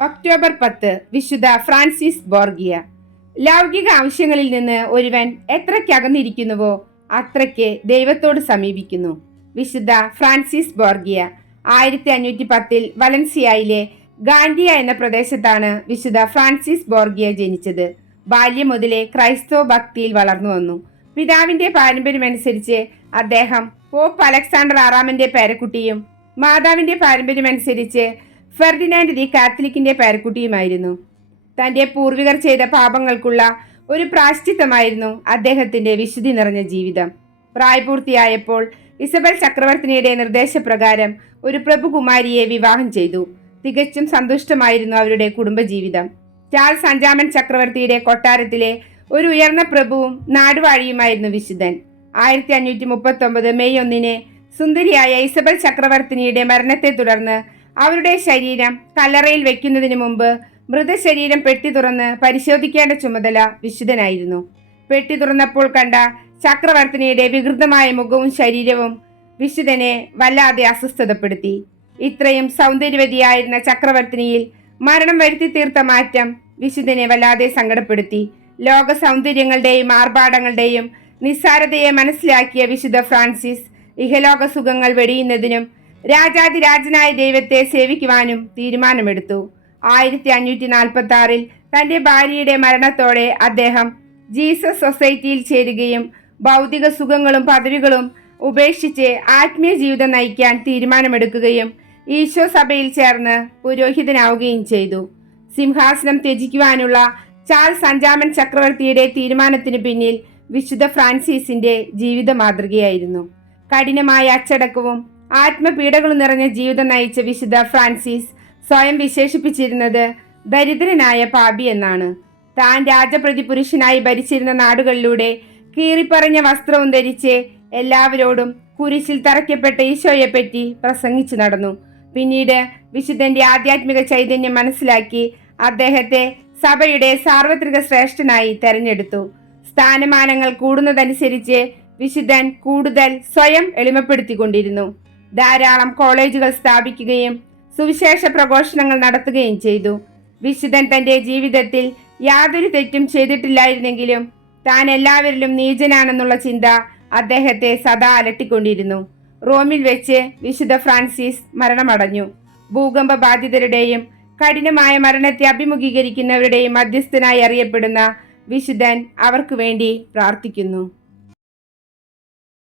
October 10 വിശുദ്ധ Francis ബോർഗിയ. ലൗകിക ആവശ്യങ്ങളിൽ നിന്ന് ഒരുവൻ എത്രയ്ക്കകന്നിരിക്കുന്നുവോ അത്രയ്ക്ക് ദൈവത്തോട് സമീപിക്കുന്നു. വിശുദ്ധ ഫ്രാൻസിസ് ബോർഗിയ 1510 വലൻസിയയിലെ ഗാൻഡിയ എന്ന പ്രദേശത്താണ് വിശുദ്ധ ഫ്രാൻസിസ് ബോർഗിയ ജനിച്ചത്. ബാല്യം മുതലേ ക്രൈസ്തവ ഭക്തിയിൽ വളർന്നു വന്നു. പിതാവിന്റെ പാരമ്പര്യമനുസരിച്ച് അദ്ദേഹം പോപ്പ് അലക്സാണ്ടർ ആറാമന്റെ പേരക്കുട്ടിയും മാതാവിന്റെ പാരമ്പര്യമനുസരിച്ച് ഫെർഡിനാൻഡ് ദി കാത്തലിക്കിന്റെ പേരക്കുട്ടിയുമായിരുന്നു. തന്റെ പൂർവികർ ചെയ്ത പാപങ്ങൾക്കുള്ള ഒരു പ്രാശ്ചിത്തമായിരുന്നു അദ്ദേഹത്തിന്റെ വിശുദ്ധി നിറഞ്ഞ ജീവിതം. പ്രായപൂർത്തിയായപ്പോൾ ഇസബൽ ചക്രവർത്തിനിയുടെ നിർദ്ദേശപ്രകാരം ഒരു പ്രഭുകുമാരിയെ വിവാഹം ചെയ്തു. തികച്ചും സന്തുഷ്ടമായിരുന്നു അവരുടെ കുടുംബജീവിതം. ചാൾസ് അഞ്ചാമൻ ചക്രവർത്തിയുടെ കൊട്ടാരത്തിലെ ഒരു ഉയർന്ന പ്രഭുവും നാടുവാഴിയുമായിരുന്നു വിശുദ്ധൻ. 1539 മെയ് 1 സുന്ദരിയായ ഇസബൽ ചക്രവർത്തിനിയുടെ മരണത്തെ തുടർന്ന് അവരുടെ ശരീരം കല്ലറയിൽ വെക്കുന്നതിന് മുമ്പ് മൃതശരീരം പെട്ടി തുറന്ന് പരിശോധിക്കേണ്ട ചുമതല വിശുദ്ധനായിരുന്നു. പെട്ടി തുറന്നപ്പോൾ കണ്ട ചക്രവർത്തിനിയുടെ വികൃതമായ മുഖവും ശരീരവും വിശുദ്ധനെ വല്ലാതെ അസ്വസ്ഥതപ്പെടുത്തി. ഇത്രയും സൗന്ദര്യവതിയായിരുന്ന ചക്രവർത്തിനിയിൽ മരണം വരുത്തി തീർത്ത മാറ്റം വിശുദ്ധനെ വല്ലാതെ സങ്കടപ്പെടുത്തി. ലോക സൗന്ദര്യങ്ങളുടെയും ആർഭാടങ്ങളുടെയും നിസ്സാരതയെ മനസ്സിലാക്കിയ വിശുദ്ധ ഫ്രാൻസിസ് ഇഹലോക സുഖങ്ങൾ വെടിയുന്നതിനും രാജാതിരാജനായ ദൈവത്തെ സേവിക്കുവാനും തീരുമാനമെടുത്തു. 1546 തന്റെ ഭാര്യയുടെ മരണത്തോടെ അദ്ദേഹം ജീസസ് സൊസൈറ്റിയിൽ ചേരുകയും ഭൗതിക സുഖങ്ങളും പദവികളും ഉപേക്ഷിച്ച് ആത്മീയ ജീവിതം നയിക്കാൻ തീരുമാനമെടുക്കുകയും ഈശോ സഭയിൽ ചേർന്ന് പുരോഹിതനാവുകയും ചെയ്തു. സിംഹാസനം ത്യജിക്കുവാനുള്ള ചാൾസ് അഞ്ചാമൻ ചക്രവർത്തിയുടെ തീരുമാനത്തിന് പിന്നിൽ വിശുദ്ധ ഫ്രാൻസിസിന്റെ ജീവിത മാതൃകയായിരുന്നു. കഠിനമായ അച്ചടക്കവും ആത്മപീഡകളും നിറഞ്ഞ ജീവിതം നയിച്ച വിശുദ്ധ ഫ്രാൻസിസ് സ്വയം വിശേഷിപ്പിച്ചിരുന്നത് ദരിദ്രനായ പാപി എന്നാണ്. താൻ രാജപ്രതി പുരുഷനായി ഭരിച്ചിരുന്ന നാടുകളിലൂടെ കീറിപ്പറഞ്ഞ വസ്ത്രവും ധരിച്ച് എല്ലാവരോടും കുരിശിൽ തറയ്ക്കപ്പെട്ട ഈശോയെപ്പറ്റി പ്രസംഗിച്ചു നടന്നു. പിന്നീട് വിശുദ്ധന്റെ ആധ്യാത്മിക ചൈതന്യം മനസ്സിലാക്കി അദ്ദേഹത്തെ സഭയുടെ സാർവത്രിക ശ്രേഷ്ഠനായി തെരഞ്ഞെടുത്തു. സ്ഥാനമാനങ്ങൾ കൂടുന്നതനുസരിച്ച് വിശുദ്ധൻ കൂടുതൽ സ്വയം എളിമപ്പെടുത്തിക്കൊണ്ടിരുന്നു. ധാരാളം കോളേജുകൾ സ്ഥാപിക്കുകയും സുവിശേഷ പ്രഘോഷണങ്ങൾ നടത്തുകയും ചെയ്തു. വിശുദ്ധൻ തന്റെ ജീവിതത്തിൽ യാതൊരു തെറ്റും ചെയ്തിട്ടില്ലായിരുന്നെങ്കിലും താൻ എല്ലാവരിലും നീചനാണെന്നുള്ള ചിന്ത അദ്ദേഹത്തെ സദാ അലട്ടിക്കൊണ്ടിരുന്നു. റോമിൽ വെച്ച് വിശുദ്ധ ഫ്രാൻസിസ് മരണമടഞ്ഞു. ഭൂകമ്പ ബാധിതരുടെയും കഠിനമായ മരണത്തെ അഭിമുഖീകരിക്കുന്നവരുടെയും മധ്യസ്ഥനായി അറിയപ്പെടുന്ന വിശുദ്ധൻ അവർക്ക് വേണ്ടി പ്രാർത്ഥിക്കുന്നു.